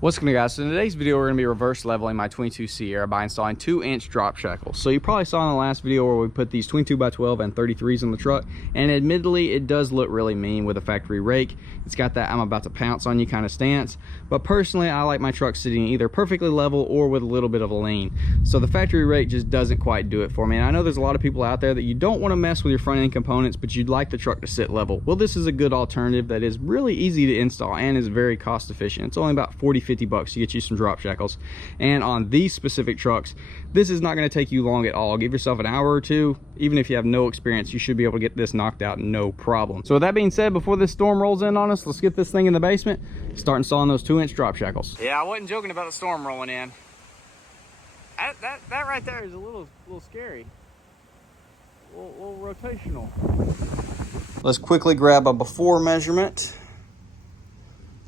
What's going on, guys? So in today's video we're going to be reverse leveling my 22 Sierra by installing 2-inch drop shackles. So you probably saw in the last video where we put these 22x12 and 33s on the truck, and admittedly it does look really mean with a factory rake. It's got that I'm about to pounce on you kind of stance, but personally I like my truck sitting either perfectly level or with a little bit of a lean. So the factory rake just doesn't quite do it for me. And I know there's a lot of people out there that you don't want to mess with your front end components, but you'd like the truck to sit level. Well, this is a good alternative that is really easy to install and is very cost efficient. It's only about 40-50 bucks to get you some drop shackles, and on these specific trucks this is not going to take you long at all. Give yourself an hour or two. Even if you have no experience, you should be able to get this knocked out no problem. So with that being said, before this storm rolls in on us, let's get this thing in the basement, start installing those 2-inch drop shackles. Yeah, I wasn't joking about the storm rolling in. That right there is a little scary, a little rotational. Let's quickly grab a before measurement.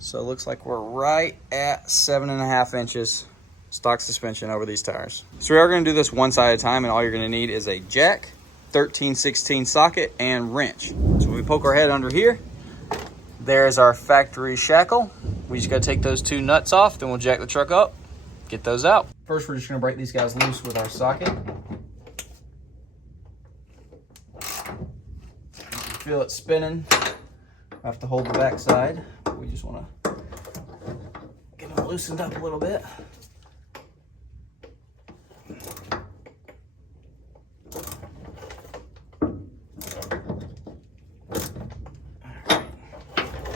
So it looks like we're right at 7.5 inches stock suspension over these tires. So we are going to do this one side at a time, and all you're going to need is a jack, 13/16 socket, and wrench. So when we poke our head under here, there's our factory shackle. We just got to take those 2 nuts off, then we'll jack the truck up, get those out. First, we're just going to break these guys loose with our socket. Feel it spinning. I have to hold the back side. We just want to get them loosened up a little bit.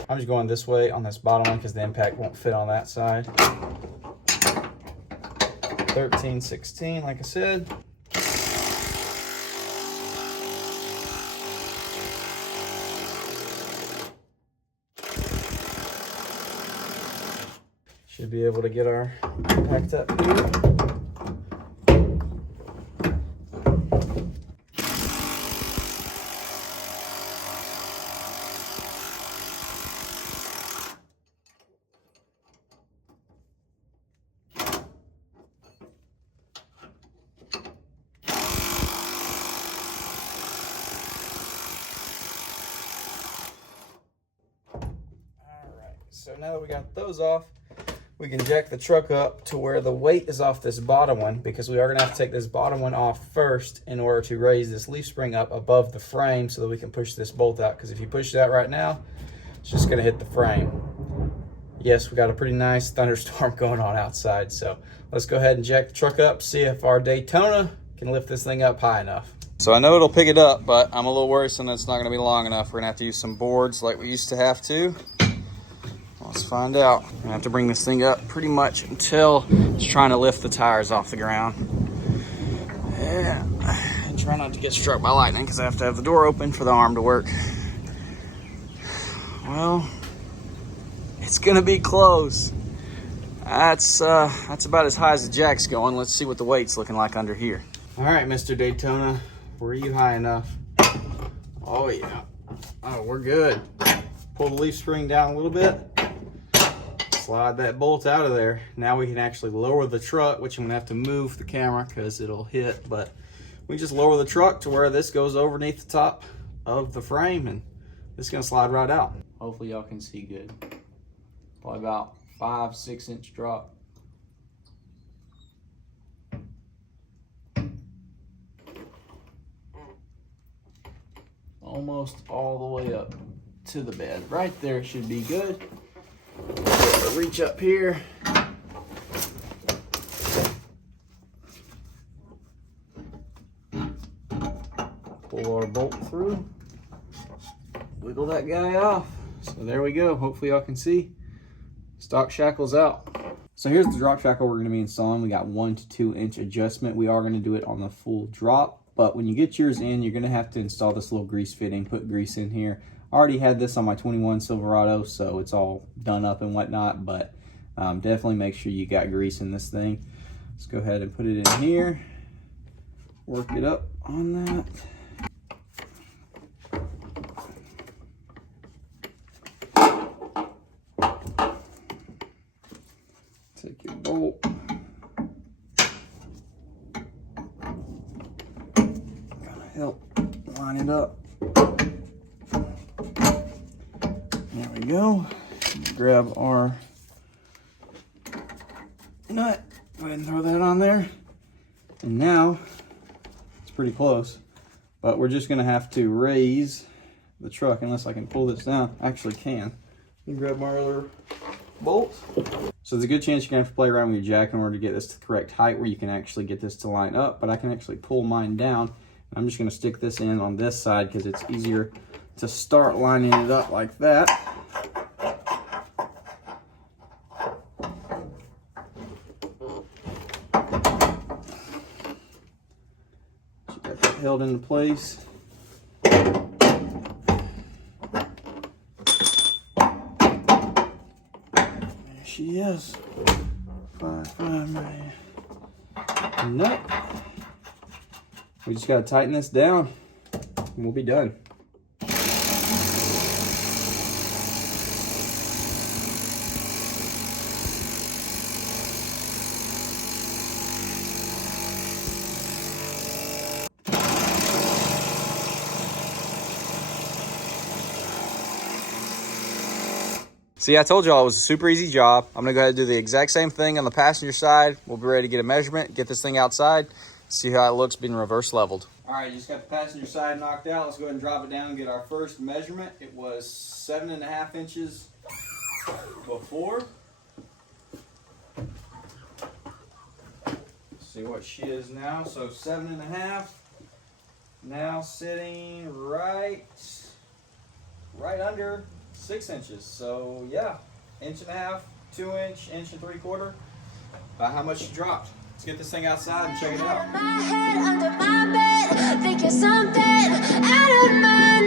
I'm just going this way on this bottom one because the impact won't fit on that side. 13/16, like I said. Should be able to get our impact up here. So now that we got those off, we can jack the truck up to where the weight is off this bottom one, because we are going to have to take this bottom one off first in order to raise this leaf spring up above the frame so that we can push this bolt out, because if you push that right now, it's just going to hit the frame. Yes, we got a pretty nice thunderstorm going on outside, so let's go ahead and jack the truck up, see if our Daytona can lift this thing up high enough. So I know it'll pick it up, but I'm a little worrisome that it's not going to be long enough. We're going to have to use some boards like we used to have to. Let's find out. I have to bring this thing up pretty much until it's trying to lift the tires off the ground. Yeah, and try not to get struck by lightning because I have to have the door open for the arm to work. Well, it's gonna be close. That's about as high as the jack's going. Let's see what the weight's looking like under here. All right, Mr. Daytona, were you high enough? Oh yeah. Oh, we're good. Pull the leaf spring down a little bit. Slide that bolt out of there. Now we can actually lower the truck, which I'm gonna have to move the camera because it'll hit, but we just lower the truck to where this goes underneath the top of the frame, and it's gonna slide right out. Hopefully y'all can see good. Probably about 5-6 inch drop. Almost all the way up to the bed. Right there should be good. Reach up here. Pull our bolt through. Wiggle that guy off. So there we go. Hopefully y'all can see. Stock shackles out. So here's the drop shackle we're going to be installing. We got 1 to 2 inch adjustment. We are going to do it on the full drop, but when you get yours in, you're going to have to install this little grease fitting, put grease in here. I already had this on my 21 Silverado, so it's all done up and whatnot, but definitely make sure you got grease in this thing. Let's go ahead and put it in here, work it up on that. Take your bolt. Gotta help line it up. There we go. Grab our nut. Go ahead and throw that on there. And now it's pretty close, but we're just gonna have to raise the truck unless I can pull this down. I actually can. Let me grab my other bolt. So there's a good chance you're gonna have to play around with your jack in order to get this to the correct height where you can actually get this to line up, but I can actually pull mine down. I'm just gonna stick this in on this side because it's easier to start lining it up like that. So got that held into place. She is 5'5" right. Nut. We just gotta tighten this down and we'll be done. See, I told y'all it was a super easy job. I'm gonna go ahead and do the exact same thing on the passenger side. We'll be ready to get a measurement, get this thing outside, see how it looks being reverse leveled. All right, just got the passenger side knocked out. Let's go ahead and drop it down and get our first measurement. It was 7.5 inches before. Let's see what she is now. So 7.5. Now sitting right under 6 inches. So yeah, 1.5 inches, 2 inch, 1.75 inches. About how much she dropped. Let's get this thing outside and check it out. My head under my bed, thinking something out of my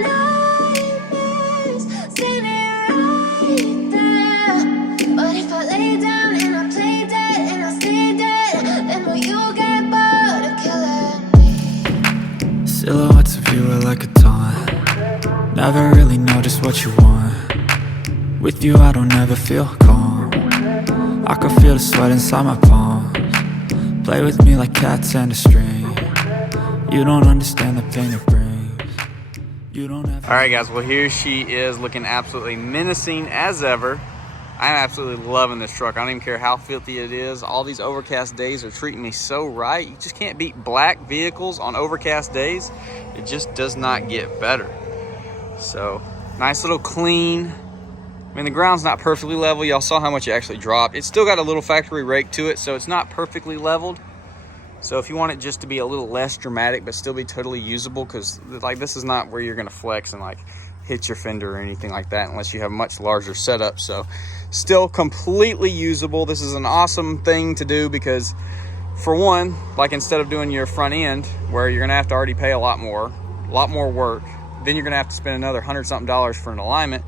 nightmares. Seen it right there. But if I lay down and I play dead and I stay dead, then will you get bored of killing me? Silhouettes of you are like a taunt. Never really know just what you want. With you I don't ever feel calm. I can feel the sweat inside my palms. Play with me like cats and a string. You don't understand the pain it brings. You don't ever. All right guys, well here she is looking absolutely menacing as ever. I'm absolutely loving this truck. I don't even care how filthy it is. All these overcast days are treating me so right. You just can't beat black vehicles on overcast days. It just does not get better. So nice little clean. I mean, the ground's not perfectly level. Y'all saw how much it actually dropped. It's still got a little factory rake to it, so it's not perfectly leveled. So if you want it just to be a little less dramatic, but still be totally usable, because like this is not where you're gonna flex and like hit your fender or anything like that unless you have a much larger setup. So still completely usable. This is an awesome thing to do because for one, like instead of doing your front end where you're gonna have to already pay a lot more work, then you're gonna have to spend another $100-something for an alignment.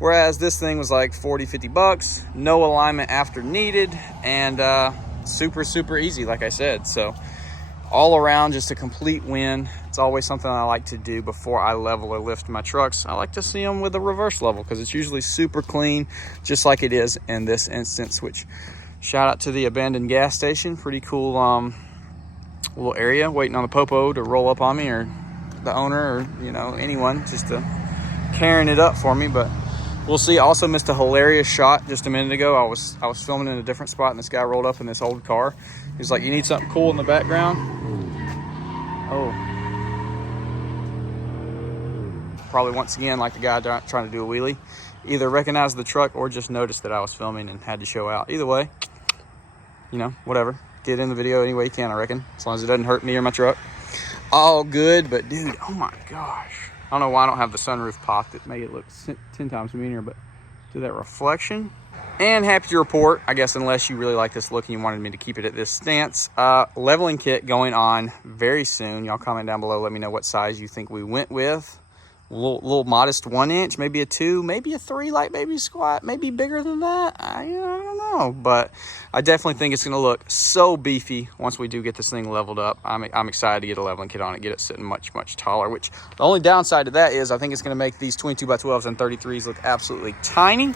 Whereas this thing was like 40-50 bucks, no alignment after needed, and super easy, like I said. So all around, just a complete win. It's always something I like to do before I level or lift my trucks. I like to see them with a reverse level because it's usually super clean, just like it is in this instance. Which, shout out to the abandoned gas station. Pretty cool little area, waiting on the popo to roll up on me, or the owner, or you know, anyone just to carrying it up for me. But we'll see. Also missed a hilarious shot just a minute ago. I was filming in a different spot and this guy rolled up in this old car. He was like, "You need something cool in the background?" Oh. Probably once again, like the guy trying to do a wheelie, either recognized the truck or just noticed that I was filming and had to show out. Either way, you know, whatever. Get in the video any way you can, I reckon. As long as it doesn't hurt me or my truck. All good, but dude, oh my gosh. I don't know why I don't have the sunroof popped. It made it look 10 times meaner, but do that reflection. And happy to report, I guess unless you really like this look and you wanted me to keep it at this stance, leveling kit going on very soon. Y'all comment down below, let me know what size you think we went with. A little modest 1 inch, maybe a 2, maybe a 3 like baby squat, maybe bigger than that. I don't know, but I definitely think it's gonna look so beefy once we do get this thing leveled up. I'm excited to get a leveling kit on it, get it sitting much taller, which the only downside to that is I think it's gonna make these 22x12s and 33s look absolutely tiny.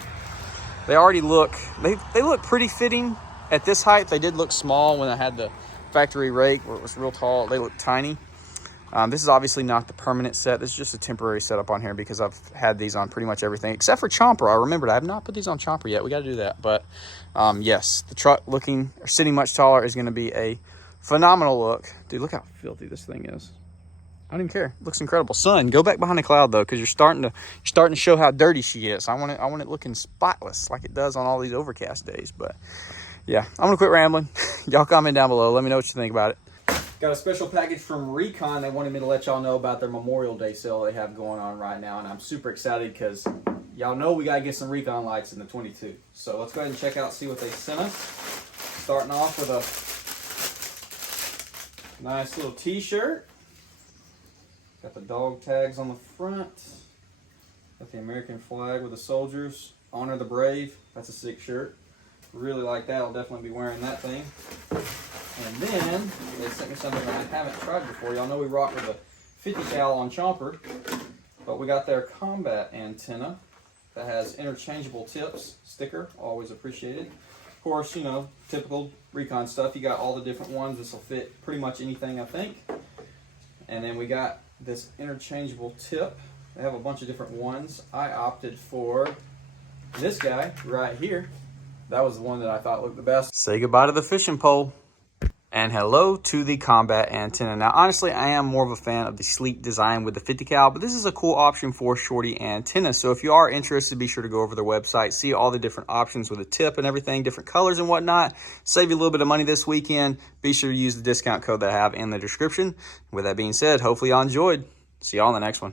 They already look, they look pretty fitting at this height. They did look small when I had the factory rake where it was real tall. They look tiny. This is obviously not the permanent set. This is just a temporary setup on here because I've had these on pretty much everything except for Chomper. I remembered I have not put these on Chomper yet. We got to do that. But yes, the truck sitting much taller is going to be a phenomenal look. Dude, look how filthy this thing is. I don't even care. It looks incredible. Sun, go back behind the cloud though, because you're starting to show how dirty she is. I want it looking spotless like it does on all these overcast days. But yeah, I'm gonna quit rambling. Y'all comment down below. Let me know what you think about it. Got a special package from Recon. They wanted me to let y'all know about their Memorial Day sale they have going on right now, and I'm super excited because y'all know we gotta get some Recon lights in the 22. So let's go ahead and check out, see what they sent us. Starting off with a nice little t-shirt. Got the dog tags on the front. Got the American flag with the soldiers. Honor the brave. That's a sick shirt. Really like that. I'll definitely be wearing that thing. And then they sent me something that I haven't tried before. Y'all know we rock with a 50 cal on Chomper, but we got their combat antenna that has interchangeable tips. Sticker, always appreciated. Of course, you know, typical Recon stuff. You got all the different ones. This will fit pretty much anything, I think. And then we got this interchangeable tip. They have a bunch of different ones. I opted for this guy right here. That was the one that I thought looked the best. Say goodbye to the fishing pole. And hello to the combat antenna. Now, honestly, I am more of a fan of the sleek design with the 50 cal, but this is a cool option for shorty antenna. So if you are interested, be sure to go over their website, see all the different options with the tip and everything, different colors and whatnot. Save you a little bit of money this weekend. Be sure to use the discount code that I have in the description. With that being said, hopefully y'all enjoyed. See y'all in the next one.